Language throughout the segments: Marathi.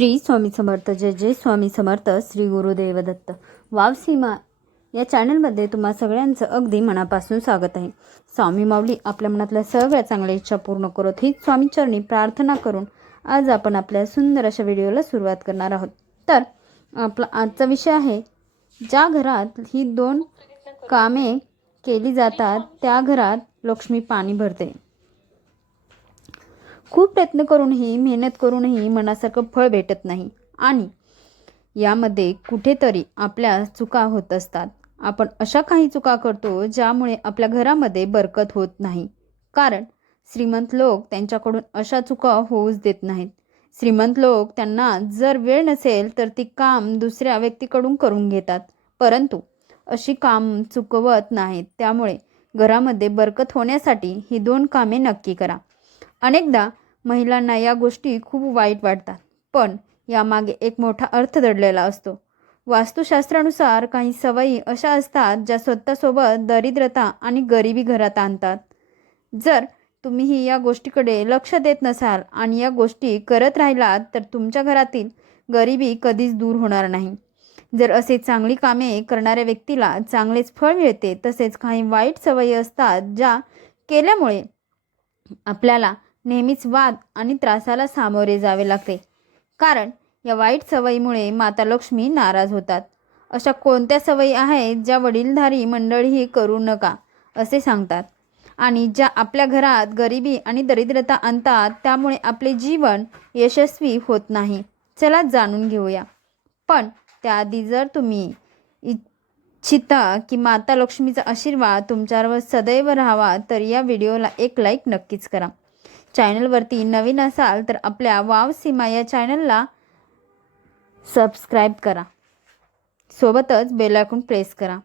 श्री स्वामी समर्थ. जय जय स्वामी समर्थ. श्री गुरुदेव दत्त. वाव सीमा या चॅनलमध्ये तुम्हा सगळ्यांचं अगदी मनापासून स्वागत आहे. स्वामी माऊली आपल्या मनातल्या सगळ्या चांगल्या इच्छा पूर्ण करत ही स्वामी चरणी प्रार्थना करून आज आपण आपल्या सुंदर अशा व्हिडिओला सुरुवात करणार आहोत. तर आपला आजचा विषय आहे, ज्या घरात ही दोन कामे केली जातात त्या घरात लक्ष्मी पाणी भरते. खूप प्रयत्न करूनही मेहनत करूनही मनासारखं फळ भेटत नाही आणि यामध्ये कुठेतरी आपल्या चुका होत असतात. आपण अशा काही चुका करतो ज्यामुळे आपल्या घरामध्ये बरकत होत नाही. कारण श्रीमंत लोक त्यांच्याकडून अशा चुका होऊच देत नाहीत. श्रीमंत लोक त्यांना जर वेळ नसेल तर ती काम दुसऱ्या व्यक्तीकडून करून घेतात, परंतु अशी काम चुकवत नाहीत. त्यामुळे घरामध्ये बरकत होण्यासाठी ही दोन कामे नक्की करा. अनेकदा महिलांना या गोष्टी खूप वाईट वाटतात, पण यामागे एक मोठा अर्थ दडलेला असतो. वास्तुशास्त्रानुसार काही सवयी अशा असतात ज्या स्वतःसोबत दरिद्रता आणि गरिबी घरात आणतात. जर तुम्हीही या गोष्टीकडे लक्ष देत नसाल आणि या गोष्टी करत राहिलात तर तुमच्या घरातील गरिबी कधीच दूर होणार नाही. जर असे चांगली कामे करणाऱ्या व्यक्तीला चांगलेच फळ मिळते. तसेच काही वाईट सवयी असतात ज्या केल्यामुळे आपल्याला नेहमीच वाद आणि त्रासाला सामोरे जावे लागते. कारण या वाईट सवयीमुळे माता लक्ष्मी नाराज होतात. अशा कोणत्या सवयी आहेत ज्या वडीलधारी मंडळीही करू नका असे सांगतात आणि ज्या आपल्या घरात गरिबी आणि दरिद्रता आणतात, त्यामुळे आपले जीवन यशस्वी होत नाही? चला जाणून घेऊया. पण त्याआधी जर तुम्ही इच्छिता की माता लक्ष्मीचा आशीर्वाद तुमच्यावर सदैव राहावा तर या व्हिडिओला एक लाईक नक्कीच करा. चॅनलवरती नवीन असाल तर आपल्या वाव सीमा या चॅनलला सबस्क्राईब करा. सोबतच बेल आयकॉन प्रेस करा.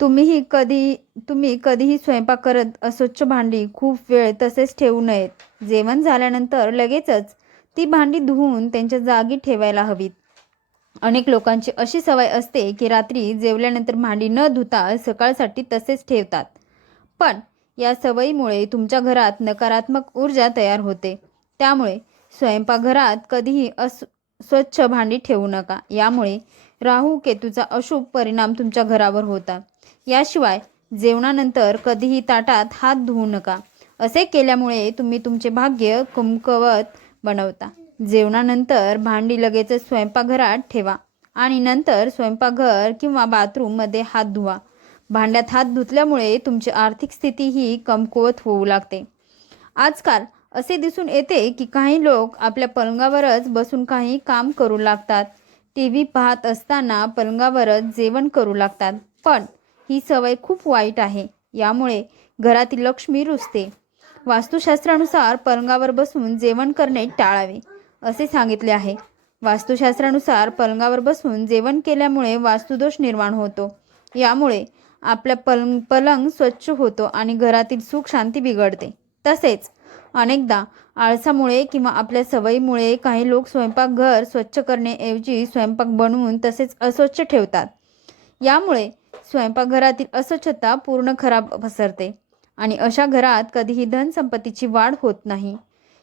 तुम्ही कधीही स्वयंपाक करत अस्वच्छ भांडी खूप वेळ तसेच ठेवू नयेत. जेवण झाल्यानंतर लगेचच ती भांडी धुवून त्यांच्या जागी ठेवायला हवीत. अनेक लोकांची अशी सवय असते की रात्री जेवल्यानंतर भांडी न धुता सकाळसाठी तसेच ठेवतात. पण या सवयीमुळे तुमच्या घरात नकारात्मक ऊर्जा तयार होते. त्यामुळे स्वयंपाकघरात कधीही स्वच्छ भांडी ठेवू नका. यामुळे राहू केतूचा अशुभ परिणाम तुमच्या घरावर होतात. याशिवाय जेवणानंतर कधीही ताटात हात धुवू नका. असे केल्यामुळे तुम्ही तुमचे भाग्य कमकुवत बनवता. जेवणानंतर भांडी लगेचच स्वयंपाकघरात ठेवा आणि नंतर स्वयंपाकघर किंवा बाथरूममध्ये हात धुवा. भांड्यात हात धुतल्यामुळे तुमची आर्थिक स्थिती ही कमकुवत होऊ लागते. आजकाल असे दिसून येते की काही लोक आपल्या पलंगावरच बसून काही काम करू लागतात. TV पाहत असताना पलंगावरच जेवण करू लागतात. पण ही सवय खूप वाईट आहे. यामुळे घरातील लक्ष्मी रुजते. वास्तुशास्त्रानुसार पलंगावर बसून जेवण करणे टाळावे असे सांगितले आहे. वास्तुशास्त्रानुसार पलंगावर बसून जेवण केल्यामुळे वास्तुदोष निर्माण होतो. यामुळे आपला पलंग स्वच्छ होतो आणि घरातील सुख शांती बिघडते. तसेच अनेकदा आळसामुळे किंवा आपल्या सवयीमुळे काही लोक स्वयंपाकघर स्वच्छ करण्याऐवजी स्वयंपाक बनवून तसेच अस्वच्छ ठेवतात. यामुळे स्वयंपाकघरातील अस्वच्छता पूर्ण खराब पसरते आणि अशा घरात कधीही धनसंपत्तीची वाढ होत नाही.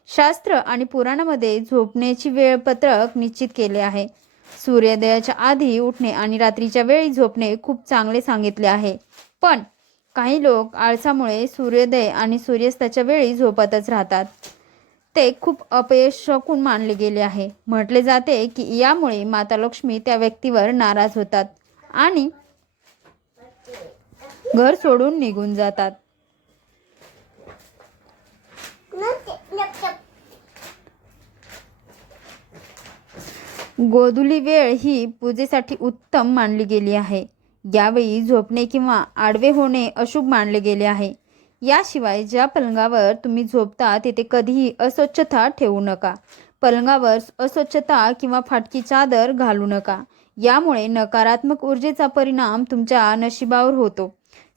शास्त्र आणि पुराणामध्ये झोपण्याची वेळपत्रक निश्चित केले आहे. सूर्योदयाच्या आधी उठणे आणि रात्रीच्या वेळी झोपणे खूप चांगले सांगितले आहे. पण काही लोक आळसामुळे सूर्योदय आणि सूर्यास्ताच्या वेळी झोपतच राहतात. ते खूप अपयशकून मानले गेले आहे. म्हटले जाते की यामुळे माता लक्ष्मी त्या व्यक्तीवर नाराज होतात आणि घर सोडून निघून जातात. गोधुली वेळ ही पूजेसाठी उत्तम मानली गेली आहे. यावेळी झोपणे किंवा आडवे होणे अशुभ मानले गेले आहे. याशिवाय ज्या पलंगावर तुम्ही झोपता तिथे कधीही अस्वच्छता ठेवू नका. पलंगावर अस्वच्छता किंवा फाटकी चादर घालू नका. यामुळे नकारात्मक ऊर्जेचा परिणाम तुमच्या नशिबावर होतो.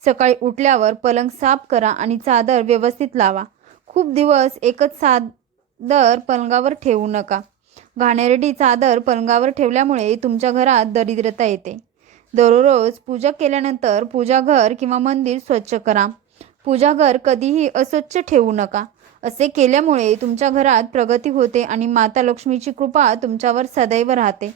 सकाळी उठल्यावर पलंग साफ करा आणि चादर व्यवस्थित लावा. खूप दिवस एकच चादर पलंगावर ठेवू नका. घाणेरडी चादर पलंगावर ठेवल्यामुळे तुमच्या घरात दरिद्रता येते. दररोज पूजा केल्यानंतर पूजाघर किंवा मंदिर स्वच्छ करा. पूजाघर कधीही अस्वच्छ ठेवू नका. असे केल्यामुळे तुमच्या घरात प्रगती होते आणि माता लक्ष्मीची कृपा तुमच्यावर सदैव राहते.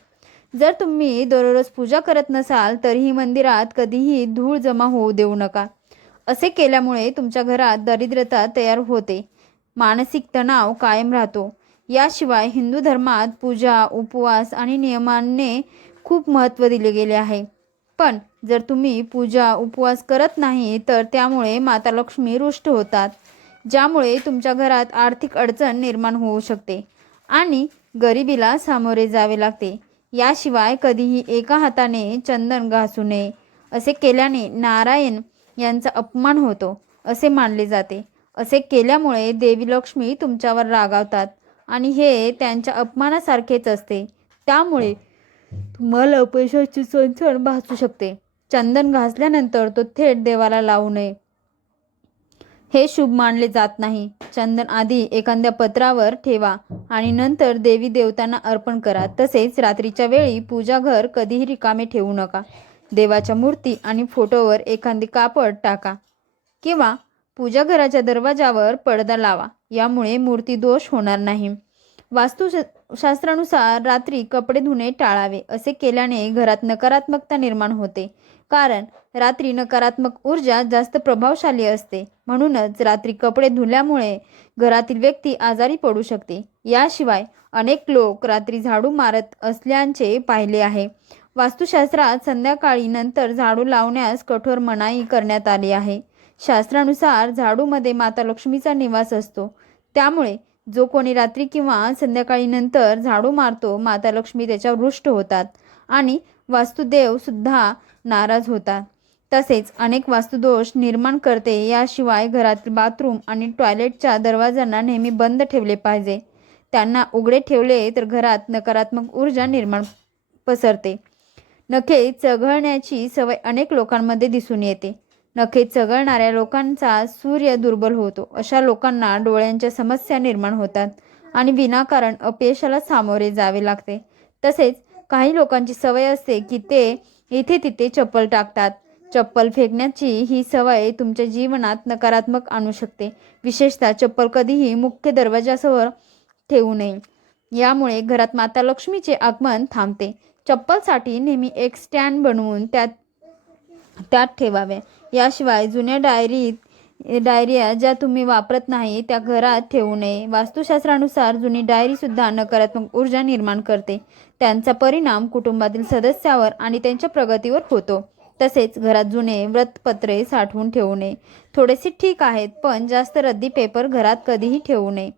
जर तुम्ही दररोज पूजा करत नसाल तरीही मंदिरात कधीही धूळ जमा होऊ देऊ नका. असे केल्यामुळे तुमच्या घरात दरिद्रता तयार होते, मानसिक तणाव कायम राहतो. याशिवाय हिंदू धर्मात पूजा, उपवास आणि नियमांना खूप महत्त्व दिले गेले आहे. पण जर तुम्ही पूजा, उपवास करत नाही तर त्यामुळे माता लक्ष्मी रुष्ट होतात, ज्यामुळे तुमच्या घरात आर्थिक अडचण निर्माण होऊ शकते आणि गरिबीला सामोरे जावे लागते. याशिवाय कधीही एका हाताने चंदन घासू नये. असे केल्याने नारायण यांचा अपमान होतो असे मानले जाते. असे केल्यामुळे देवी लक्ष्मी तुमच्यावर रागावतात आणि हे त्यांच्या अपमानासारखेच असते. त्यामुळे तुम्हाला अपयशाची चणचण भासू शकते. चंदन घासल्यानंतर तो थेट देवाला लावू नये, हे शुभ मानले जात नाही. चंदन आधी एखाद्या पत्रावर ठेवा आणि नंतर देवी देवतांना अर्पण करा. तसेच रात्रीच्या वेळी पूजाघर कधीही रिकामे ठेवू नका. देवाच्या मूर्ती आणि फोटोवर एखादी कापड टाका किंवा पूजाघराच्या दरवाजावर पडदा लावा. यामुळे मूर्ती दोष होणार नाही. वास्तुशास्त्रानुसार रात्री कपडे धुणे टाळावे. असे केल्याने घरात नकारात्मकता निर्माण होते, कारण रात्री नकारात्मक ऊर्जा जास्त प्रभावशाली असते. म्हणूनच रात्री कपडे धुल्यामुळे घरातील व्यक्ती आजारी पडू शकते. याशिवाय अनेक लोक रात्री झाडू मारत असल्याचे पाहिले आहे. वास्तुशास्त्रात संध्याकाळी नंतर झाडू लावण्यास कठोर मनाई करण्यात आली आहे. शास्त्रानुसार झाडूमध्ये माता लक्ष्मीचा निवास असतो. त्यामुळे जो कोणी रात्री किंवा संध्याकाळी नंतर झाडू मारतो, माता लक्ष्मी त्याच्यावर रुष्ट होतात आणि वास्तुदेव सुद्धा नाराज होतात. तसेच अनेक वास्तुदोष निर्माण करते. याशिवाय घरातील बाथरूम आणि टॉयलेटच्या दरवाजांना नेहमी बंद ठेवले पाहिजे. त्यांना उघडे ठेवले तर घरात नकारात्मक ऊर्जा निर्माण पसरते. नखे चघळण्याची सवय अनेक लोकांमध्ये दिसून येते. नखे चघळणाऱ्या लोकांचा सूर्य दुर्बल होतो. अशा लोकांना डोळ्यांच्या समस्या निर्माण होतात आणि विनाकारण अपयशाला सामोरे जावे लागते. तसेच काही लोकांची सवय असते की ते इथे तिथे चप्पल टाकतात. चप्पल फेकण्याची ही सवय तुमच्या जीवनात नकारात्मक आणू शकते. विशेषतः चप्पल कधीही मुख्य दरवाजासमोर ठेवू नये. यामुळे घरात माता लक्ष्मीचे आगमन थांबते. चप्पलसाठी नेहमी एक स्टँड बनवून त्यात ठेवावे. याशिवाय जुन्या डायऱ्या ज्या तुम्ही वापरत नाही त्या घरात ठेवू नये. वास्तुशास्त्रानुसार जुनी डायरीसुद्धा नकारात्मक ऊर्जा निर्माण करते. त्यांचा परिणाम कुटुंबातील सदस्यावर आणि त्यांच्या प्रगतीवर होतो. तसेच घरात जुने व्रतपत्रे साठवून ठेवू नये. थोडेसे ठीक आहेत, पण जास्त रद्दी पेपर घरात कधीही ठेवू नये.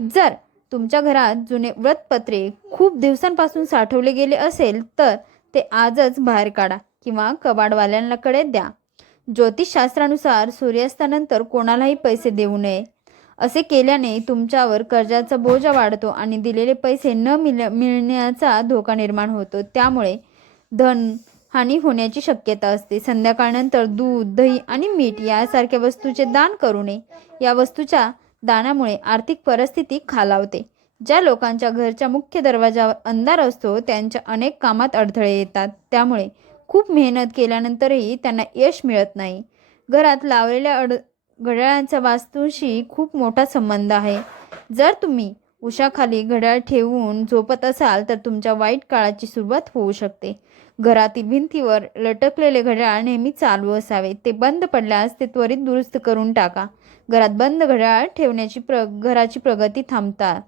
जर तुमच्या घरात जुने व्रतपत्रे खूप दिवसांपासून साठवले गेले असेल तर ते आजच बाहेर काढा किंवा कबाडवाल्यांकडे द्या. ज्योतिषशास्त्रानुसार सूर्यास्तानंतर कोणालाही पैसे देऊ नये. असे केल्याने तुमच्यावर कर्जाचा बोजा वाढतो आणि दिलेले पैसे न मिळण्याचा धोका निर्माण होतो. त्यामुळे धन हानी होण्याची शक्यता असते. संध्याकाळनंतर दूध, दही आणि मीठ यासारख्या वस्तूचे दान करू नये. या वस्तूच्या दानामुळे आर्थिक परिस्थिती खालावते. ज्या लोकांच्या घरच्या मुख्य दरवाजावर अंधार असतो त्यांच्या अनेक कामात अडथळे येतात. त्यामुळे खूप मेहनत केल्यानंतरही त्यांना यश मिळत नाही. घरात लावलेल्या घड्याळांचा वास्तूशी खूप मोठा संबंध आहे. जर तुम्ही उशाखाली घड्याळ ठेवून झोपत असाल तर तुमच्या वाईट काळाची सुरुवात होऊ शकते. घरातील भिंतीवर लटकलेले घड्याळ नेहमी चालू असावे. ते बंद पडल्यास ते त्वरित दुरुस्त करून टाका. घरात बंद घड्याळ ठेवण्याची घराची प्रगती थांबतात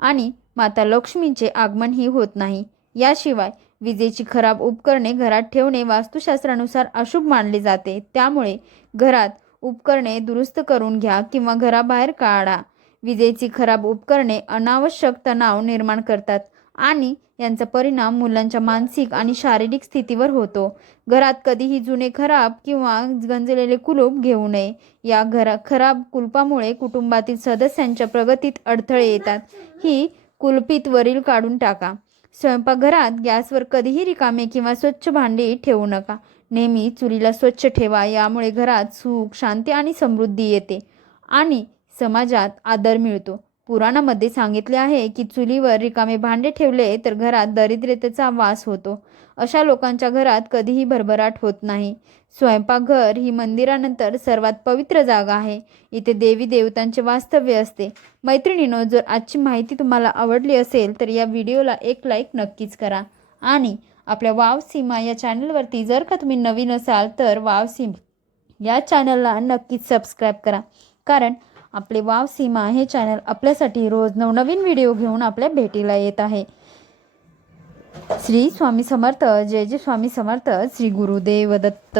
आणि माता लक्ष्मीचे आगमनही होत नाही. याशिवाय विजेची खराब उपकरणे घरात ठेवणे वास्तुशास्त्रानुसार अशुभ मानले जाते. त्यामुळे घरात उपकरणे दुरुस्त करून घ्या किंवा घराबाहेर काढा. विजेची खराब उपकरणे अनावश्यक तणाव निर्माण करतात आणि यांचा परिणाम मुलांच्या मानसिक आणि शारीरिक स्थितीवर होतो. घरात कधीही जुने खराब किंवा गंजलेले कुलूप घेऊ नये. या खराब कुलपामुळे कुटुंबातील सदस्यांच्या प्रगतीत अडथळे येतात. ही कुलपीत वरील काढून टाका. स्वयंपाकघरात गॅसवर कधीही रिकामे किंवा स्वच्छ भांडी ठेवू नका. नेहमी चुलीला स्वच्छ ठेवा. यामुळे घरात सुख, शांती आणि समृद्धी येते आणि समाजात आदर मिळतो. पुराणामध्ये सांगितले आहे की चुलीवर रिकामे भांडे ठेवले तर घरात दरिद्रतेचा वास होतो. अशा लोकांच्या घरात कधीही भरभराट होत नाही. स्वयंपाकघर ही मंदिरानंतर सर्वात पवित्र जागा आहे. इथे देवी देवतांचे वास्तव्य असते. मैत्रिणींनो, जर आजची माहिती तुम्हाला आवडली असेल तर या व्हिडिओला एक लाईक नक्कीच करा. आणि आपल्या वाव सीमा या चॅनलवरती जर का तुम्ही नवीन असाल तर वाव सीमा या चॅनलला नक्कीच सबस्क्राईब करा. कारण आपले वाव सीमा हे चॅनल आपल्यासाठी रोज नवनवीन व्हिडिओ घेऊन आपल्या भेटीला येत आहे. श्री स्वामी समर्थ. जय जय स्वामी समर्थ. श्री गुरुदेव दत्त.